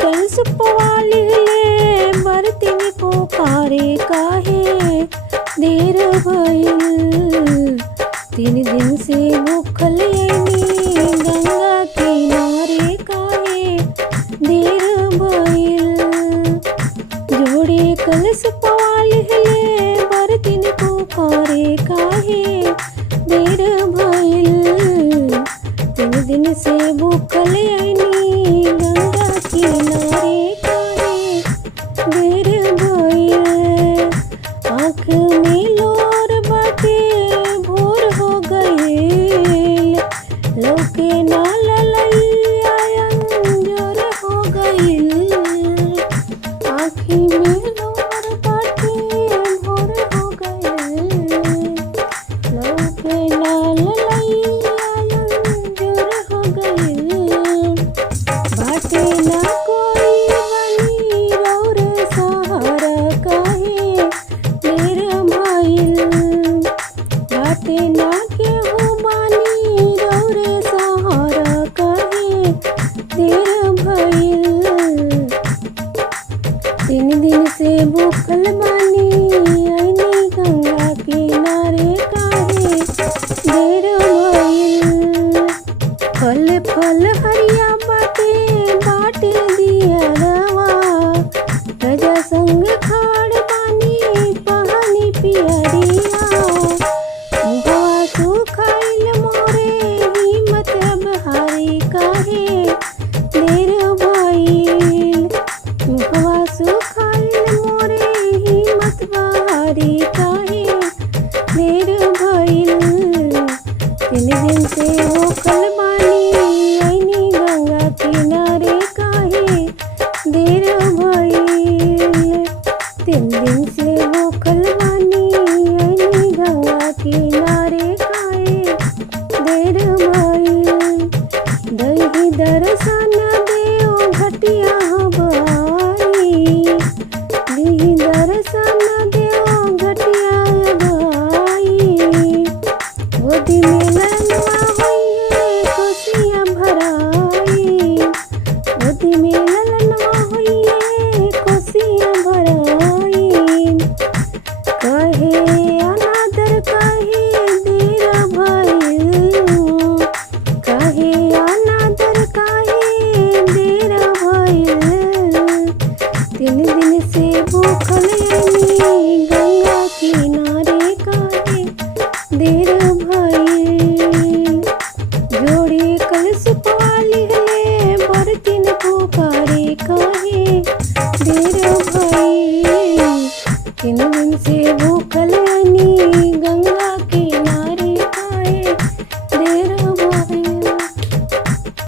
कलश पवाली ले बरतिन पुकारे काहे देर भइल। 3 दिन से भूखल आईनी गंगा किनारे काहे देर भइल। जोड़े कलश पवाली ले बरतिन पुकारे काहे देर भइल। 3 दिन से भूखल आईनी गंगा किनारे काहे देर भइल। आँख में लोर बाटे भोर हो गइल। लौके ना ललैया अंजोर हो गइल। आँखी में लोर बाटे भोर हो गइल। लौके ना ललैया अंजोर हो गइल। बाटे ना कोई बनी रौर सहारा काहे देर भइल। बाटे ना केहू बानी रौर सहारा काहे देर भइल। 3 दिन से भूखल बानी आईनी गंगा किनारे काहे देर भइल। फल फल हरिया बाटे बाट दिया रवा। रजा संग खाड़ बानी पहनी पियरिया। मुहवा सुखाइल मोरे हिम्मत अब हारी काहे देर भइल। मुहवा सुखाइल मोरे हिम्मत बहारी काहे देर भइल। 3 दिन से भूखल बानी आईनी गंगा किनारे काहे देर भइल। 3 दिन से भूखल बानी आईनी गंगा किनारे काहे देर भइल। दही दर्शन देओ घटिया हवाई। दही दर्शन देओ घटिया हवाई। गोदी में ललनवा होइए खुशियाँ भराई। गोदी में ललनवा होइए खुशियाँ भराई। काहे अनादर काहे देर भइल। काहे अनादर काहे देर भइल। 3 दिन से भूखल आईनी गंगा किनारे काहे देर भइल। जोड़े कलश पवाली ले बरतिन पुकारे काहे देर भइल।